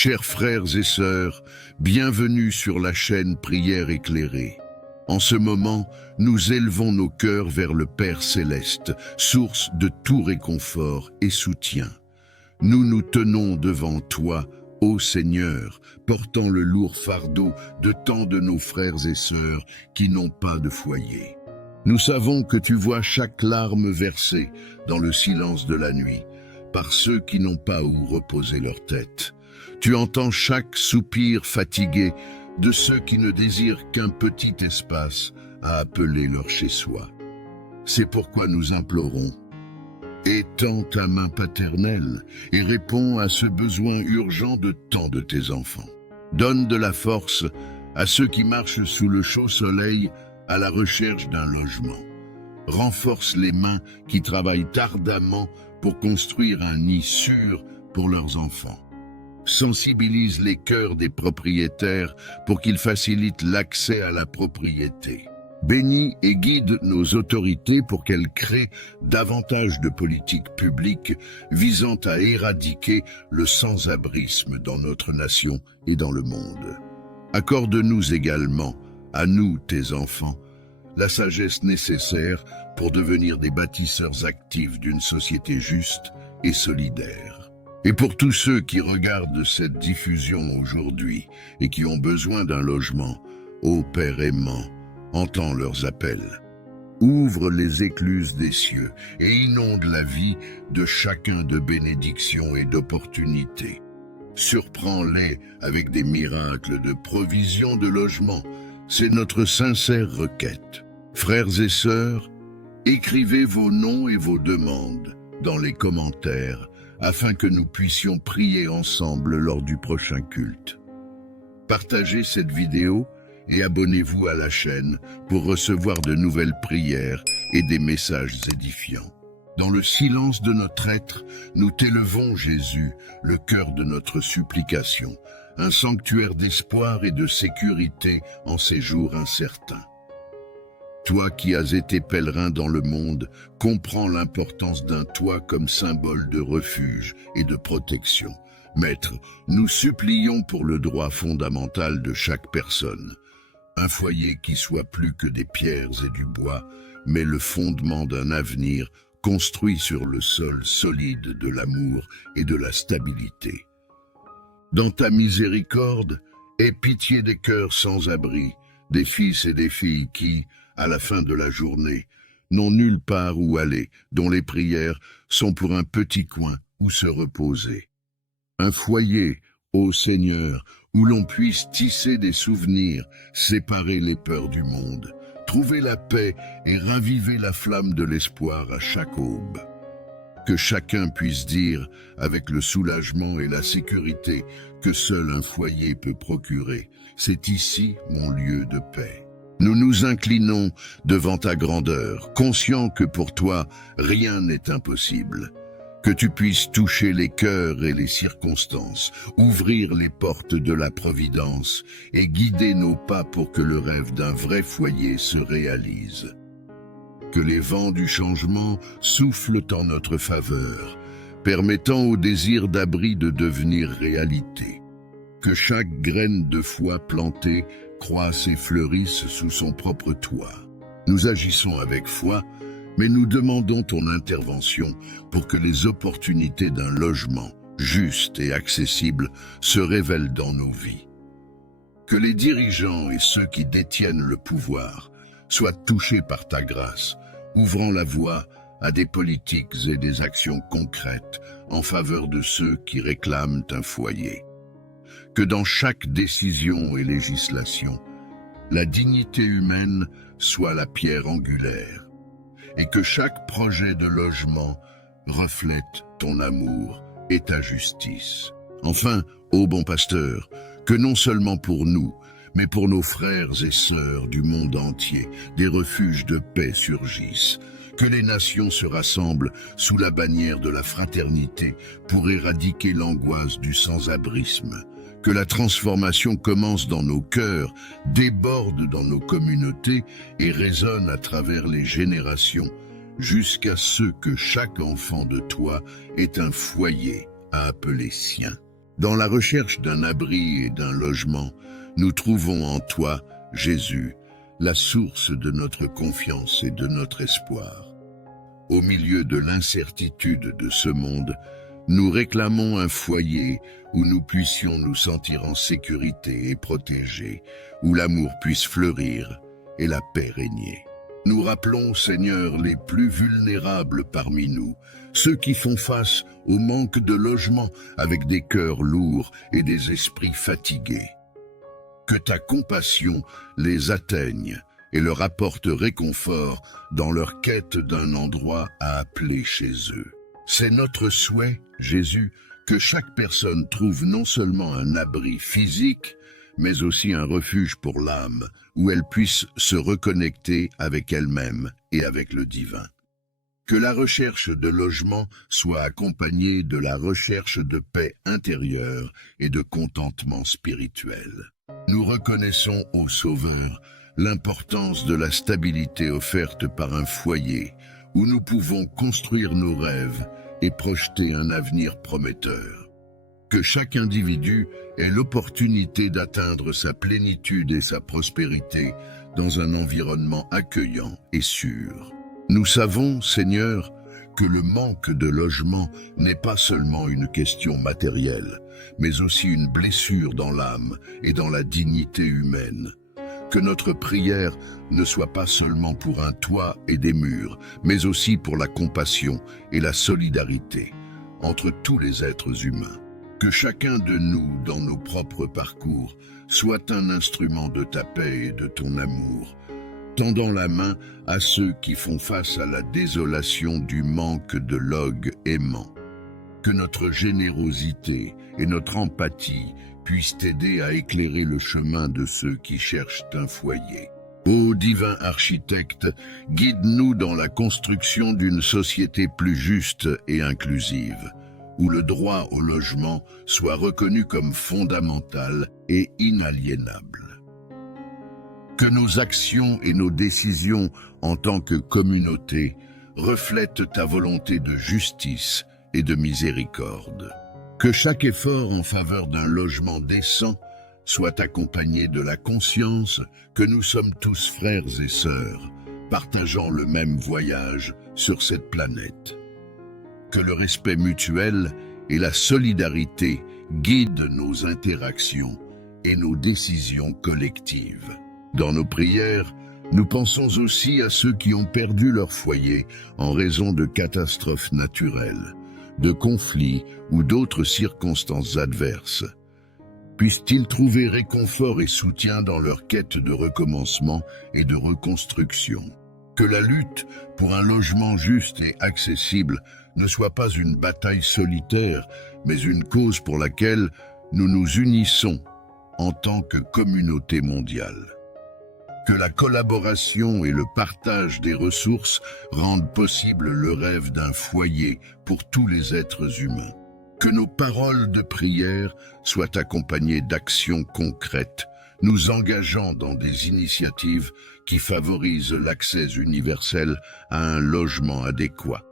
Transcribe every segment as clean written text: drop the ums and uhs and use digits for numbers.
Chers frères et sœurs, bienvenue sur la chaîne Prière éclairée. En ce moment, nous élevons nos cœurs vers le Père céleste, source de tout réconfort et soutien. Nous nous tenons devant toi, ô Seigneur, portant le lourd fardeau de tant de nos frères et sœurs qui n'ont pas de foyer. Nous savons que tu vois chaque larme versée dans le silence de la nuit, par ceux qui n'ont pas où reposer leur tête. Tu entends chaque soupir fatigué de ceux qui ne désirent qu'un petit espace à appeler leur chez-soi. C'est pourquoi nous implorons. Étends ta main paternelle et réponds à ce besoin urgent de tant de tes enfants. Donne de la force à ceux qui marchent sous le chaud soleil à la recherche d'un logement. Renforce les mains qui travaillent ardemment pour construire un nid sûr pour leurs enfants. Sensibilise les cœurs des propriétaires pour qu'ils facilitent l'accès à la propriété. Bénis et guide nos autorités pour qu'elles créent davantage de politiques publiques visant à éradiquer le sans-abrisme dans notre nation et dans le monde. Accorde-nous également, à nous, tes enfants, la sagesse nécessaire pour devenir des bâtisseurs actifs d'une société juste et solidaire. Et pour tous ceux qui regardent cette diffusion aujourd'hui et qui ont besoin d'un logement, ô Père aimant, entends leurs appels. Ouvre les écluses des cieux et inonde la vie de chacun de bénédictions et d'opportunités. Surprends-les avec des miracles de provision de logement. C'est notre sincère requête. Frères et sœurs, écrivez vos noms et vos demandes dans les commentaires afin que nous puissions prier ensemble lors du prochain culte. Partagez cette vidéo et abonnez-vous à la chaîne pour recevoir de nouvelles prières et des messages édifiants. Dans le silence de notre être, nous t'élevons, Jésus, le cœur de notre supplication, un sanctuaire d'espoir et de sécurité en ces jours incertains. Toi qui as été pèlerin dans le monde, comprends l'importance d'un toit comme symbole de refuge et de protection. Maître, nous supplions pour le droit fondamental de chaque personne. Un foyer qui soit plus que des pierres et du bois, mais le fondement d'un avenir construit sur le sol solide de l'amour et de la stabilité. Dans ta miséricorde, aie pitié des cœurs sans abri, des fils et des filles qui, à la fin de la journée, n'ont nulle part où aller, dont les prières sont pour un petit coin où se reposer. Un foyer, ô Seigneur, où l'on puisse tisser des souvenirs, séparer les peurs du monde, trouver la paix et raviver la flamme de l'espoir à chaque aube. Que chacun puisse dire, avec le soulagement et la sécurité que seul un foyer peut procurer, c'est ici mon lieu de paix. Nous nous inclinons devant ta grandeur, conscients que pour toi, rien n'est impossible. Que tu puisses toucher les cœurs et les circonstances, ouvrir les portes de la providence et guider nos pas pour que le rêve d'un vrai foyer se réalise. Que les vents du changement soufflent en notre faveur, permettant au désir d'abri de devenir réalité. Que chaque graine de foi plantée croisse et fleurisse sous son propre toit. Nous agissons avec foi, mais nous demandons ton intervention pour que les opportunités d'un logement juste et accessible se révèlent dans nos vies. Que les dirigeants et ceux qui détiennent le pouvoir soient touchés par ta grâce, ouvrant la voie à des politiques et des actions concrètes en faveur de ceux qui réclament un foyer. Que dans chaque décision et législation, la dignité humaine soit la pierre angulaire et que chaque projet de logement reflète ton amour et ta justice. Enfin, ô bon pasteur, que non seulement pour nous, mais pour nos frères et sœurs du monde entier, des refuges de paix surgissent, que les nations se rassemblent sous la bannière de la fraternité pour éradiquer l'angoisse du sans-abrisme. Que la transformation commence dans nos cœurs, déborde dans nos communautés et résonne à travers les générations, jusqu'à ce que chaque enfant de toi ait un foyer à appeler sien. Dans la recherche d'un abri et d'un logement, nous trouvons en toi, Jésus, la source de notre confiance et de notre espoir. Au milieu de l'incertitude de ce monde, nous réclamons un foyer où nous puissions nous sentir en sécurité et protégés, où l'amour puisse fleurir et la paix régner. Nous rappelons, Seigneur, les plus vulnérables parmi nous, ceux qui font face au manque de logement avec des cœurs lourds et des esprits fatigués. Que ta compassion les atteigne et leur apporte réconfort dans leur quête d'un endroit à appeler chez eux. C'est notre souhait, Jésus, que chaque personne trouve non seulement un abri physique, mais aussi un refuge pour l'âme, où elle puisse se reconnecter avec elle-même et avec le divin. Que la recherche de logement soit accompagnée de la recherche de paix intérieure et de contentement spirituel. Nous reconnaissons, ô Sauveur, l'importance de la stabilité offerte par un foyer où nous pouvons construire nos rêves et projeter un avenir prometteur. Que chaque individu ait l'opportunité d'atteindre sa plénitude et sa prospérité dans un environnement accueillant et sûr. Nous savons, Seigneur, que le manque de logement n'est pas seulement une question matérielle, mais aussi une blessure dans l'âme et dans la dignité humaine. Que notre prière ne soit pas seulement pour un toit et des murs, mais aussi pour la compassion et la solidarité entre tous les êtres humains. Que chacun de nous, dans nos propres parcours, soit un instrument de ta paix et de ton amour, tendant la main à ceux qui font face à la désolation du manque de logs aimants. Que notre générosité et notre empathie puissent aider à éclairer le chemin de ceux qui cherchent un foyer. Ô divin architecte, guide-nous dans la construction d'une société plus juste et inclusive, où le droit au logement soit reconnu comme fondamental et inaliénable. Que nos actions et nos décisions en tant que communauté reflètent ta volonté de justice et de miséricorde. Que chaque effort en faveur d'un logement décent soit accompagné de la conscience que nous sommes tous frères et sœurs, partageant le même voyage sur cette planète. Que le respect mutuel et la solidarité guident nos interactions et nos décisions collectives. Dans nos prières, nous pensons aussi à ceux qui ont perdu leur foyer en raison de catastrophes naturelles, de conflits ou d'autres circonstances adverses. Puissent-ils trouver réconfort et soutien dans leur quête de recommencement et de reconstruction. Que la lutte pour un logement juste et accessible ne soit pas une bataille solitaire, mais une cause pour laquelle nous nous unissons en tant que communauté mondiale. Que la collaboration et le partage des ressources rendent possible le rêve d'un foyer pour tous les êtres humains. Que nos paroles de prière soient accompagnées d'actions concrètes, nous engageant dans des initiatives qui favorisent l'accès universel à un logement adéquat.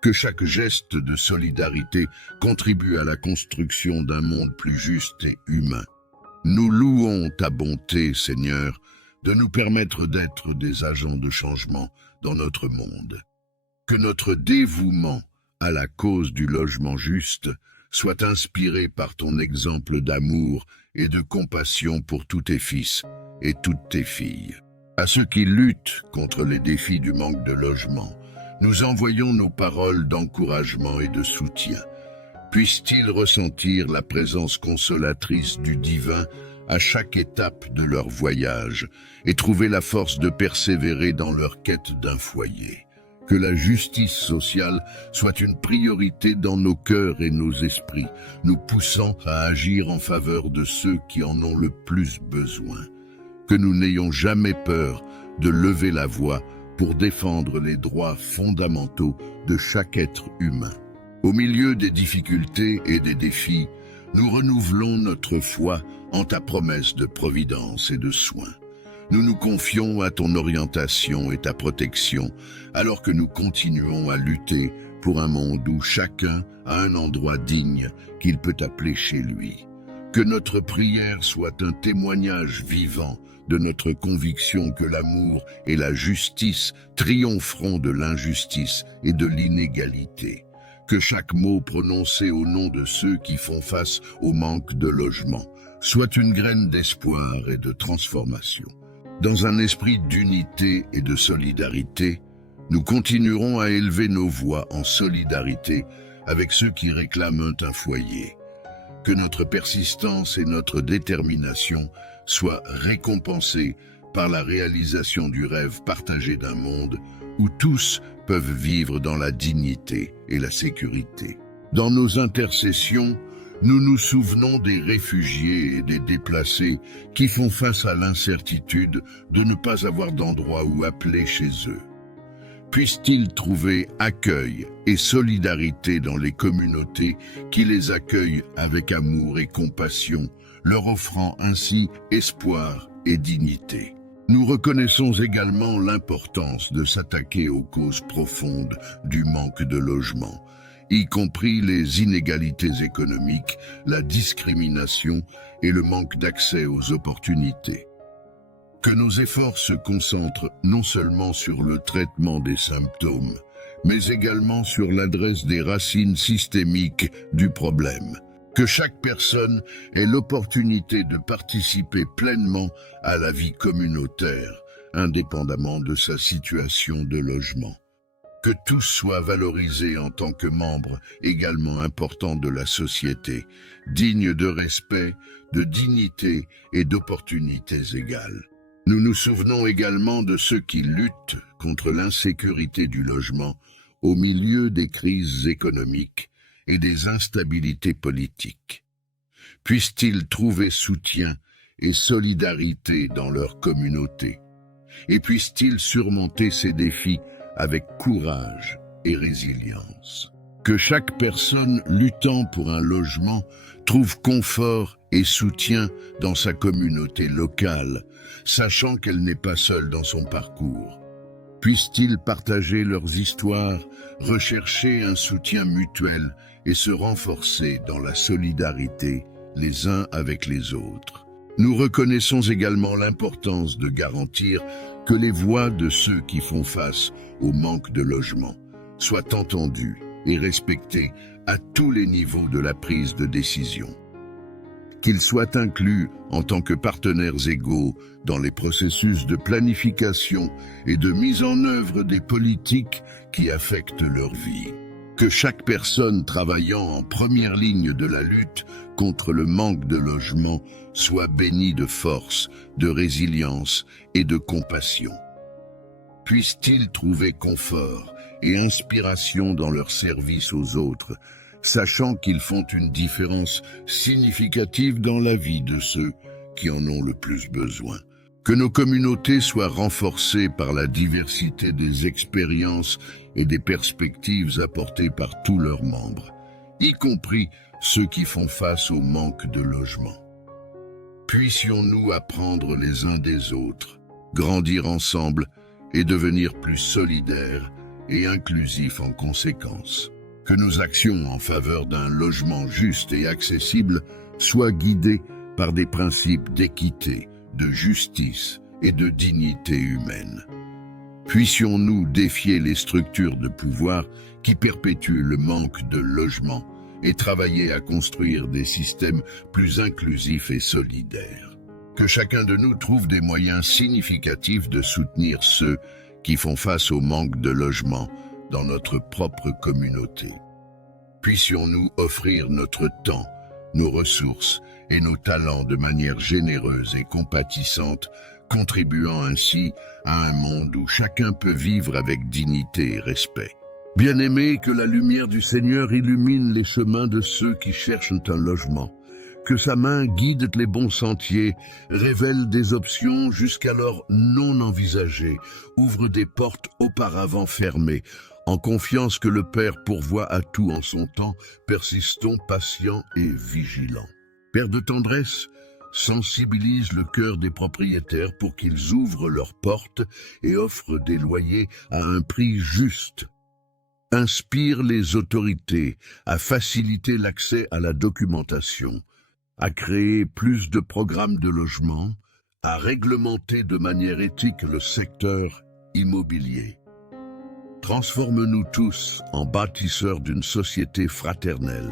Que chaque geste de solidarité contribue à la construction d'un monde plus juste et humain. Nous louons ta bonté, Seigneur, de nous permettre d'être des agents de changement dans notre monde. Que notre dévouement à la cause du logement juste soit inspiré par ton exemple d'amour et de compassion pour tous tes fils et toutes tes filles. À ceux qui luttent contre les défis du manque de logement, nous envoyons nos paroles d'encouragement et de soutien. Puissent-ils ressentir la présence consolatrice du divin à chaque étape de leur voyage et trouver la force de persévérer dans leur quête d'un foyer. Que la justice sociale soit une priorité dans nos cœurs et nos esprits, nous poussant à agir en faveur de ceux qui en ont le plus besoin. Que nous n'ayons jamais peur de lever la voix pour défendre les droits fondamentaux de chaque être humain. Au milieu des difficultés et des défis, nous renouvelons notre foi en ta promesse de providence et de soin. Nous nous confions à ton orientation et ta protection, alors que nous continuons à lutter pour un monde où chacun a un endroit digne qu'il peut appeler chez lui. Que notre prière soit un témoignage vivant de notre conviction que l'amour et la justice triompheront de l'injustice et de l'inégalité. Que chaque mot prononcé au nom de ceux qui font face au manque de logement soit une graine d'espoir et de transformation. Dans un esprit d'unité et de solidarité, nous continuerons à élever nos voix en solidarité avec ceux qui réclament un foyer. Que notre persistance et notre détermination soient récompensées par la réalisation du rêve partagé d'un monde où tous peuvent vivre dans la dignité et la sécurité. Dans nos intercessions, nous nous souvenons des réfugiés et des déplacés qui font face à l'incertitude de ne pas avoir d'endroit où appeler chez eux. Puissent-ils trouver accueil et solidarité dans les communautés qui les accueillent avec amour et compassion, leur offrant ainsi espoir et dignité. Nous reconnaissons également l'importance de s'attaquer aux causes profondes du manque de logement, y compris les inégalités économiques, la discrimination et le manque d'accès aux opportunités. Que nos efforts se concentrent non seulement sur le traitement des symptômes, mais également sur l'adresse des racines systémiques du problème. Que chaque personne ait l'opportunité de participer pleinement à la vie communautaire, indépendamment de sa situation de logement. Que tous soient valorisés en tant que membres également importants de la société, dignes de respect, de dignité et d'opportunités égales. Nous nous souvenons également de ceux qui luttent contre l'insécurité du logement au milieu des crises économiques et des instabilités politiques. Puissent-ils trouver soutien et solidarité dans leur communauté, et puissent-ils surmonter ces défis avec courage et résilience. Que chaque personne luttant pour un logement trouve confort et soutien dans sa communauté locale, sachant qu'elle n'est pas seule dans son parcours. Puissent-ils partager leurs histoires, rechercher un soutien mutuel et se renforcer dans la solidarité les uns avec les autres. Nous reconnaissons également l'importance de garantir que les voix de ceux qui font face au manque de logement soient entendues et respectées à tous les niveaux de la prise de décision. Qu'ils soient inclus en tant que partenaires égaux dans les processus de planification et de mise en œuvre des politiques qui affectent leur vie. Que chaque personne travaillant en première ligne de la lutte contre le manque de logement soit bénie de force, de résilience et de compassion. Puissent-ils trouver confort et inspiration dans leur service aux autres, sachant qu'ils font une différence significative dans la vie de ceux qui en ont le plus besoin. Que nos communautés soient renforcées par la diversité des expériences et des perspectives apportées par tous leurs membres, y compris ceux qui font face au manque de logement. Puissions-nous apprendre les uns des autres, grandir ensemble et devenir plus solidaires et inclusifs en conséquence. Que nos actions en faveur d'un logement juste et accessible soient guidées par des principes d'équité, de justice et de dignité humaine. Puissions-nous défier les structures de pouvoir qui perpétuent le manque de logement et travailler à construire des systèmes plus inclusifs et solidaires. Que chacun de nous trouve des moyens significatifs de soutenir ceux qui font face au manque de logement dans notre propre communauté. Puissions-nous offrir notre temps, nos ressources et nos talents de manière généreuse et compatissante, contribuant ainsi à un monde où chacun peut vivre avec dignité et respect. Bien-aimés, que la lumière du Seigneur illumine les chemins de ceux qui cherchent un logement, que sa main guide les bons sentiers, révèle des options jusqu'alors non envisagées, ouvre des portes auparavant fermées, en confiance que le Père pourvoit à tout en son temps, persistons, patients et vigilants. Père de tendresse, sensibilise le cœur des propriétaires pour qu'ils ouvrent leurs portes et offrent des loyers à un prix juste. inspire les autorités à faciliter l'accès à la documentation, à créer plus de programmes de logement, à réglementer de manière éthique le secteur immobilier. Transforme-nous tous en bâtisseurs d'une société fraternelle.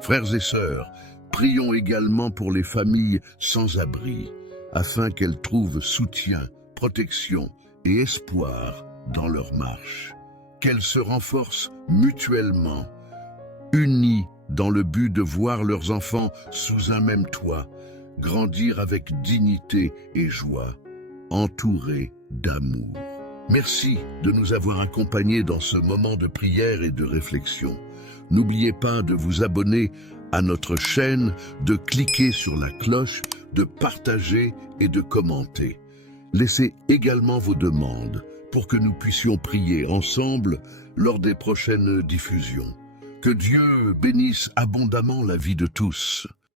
Frères et sœurs, prions également pour les familles sans abri, afin qu'elles trouvent soutien, protection et espoir dans leur marche. Qu'elles se renforcent mutuellement, unies dans le but de voir leurs enfants sous un même toit, grandir avec dignité et joie, entourés d'amour. Merci de nous avoir accompagnés dans ce moment de prière et de réflexion. N'oubliez pas de vous abonner à notre chaîne, de cliquer sur la cloche, de partager et de commenter. Laissez également vos demandes pour que nous puissions prier ensemble lors des prochaines diffusions. Que Dieu bénisse abondamment la vie de tous.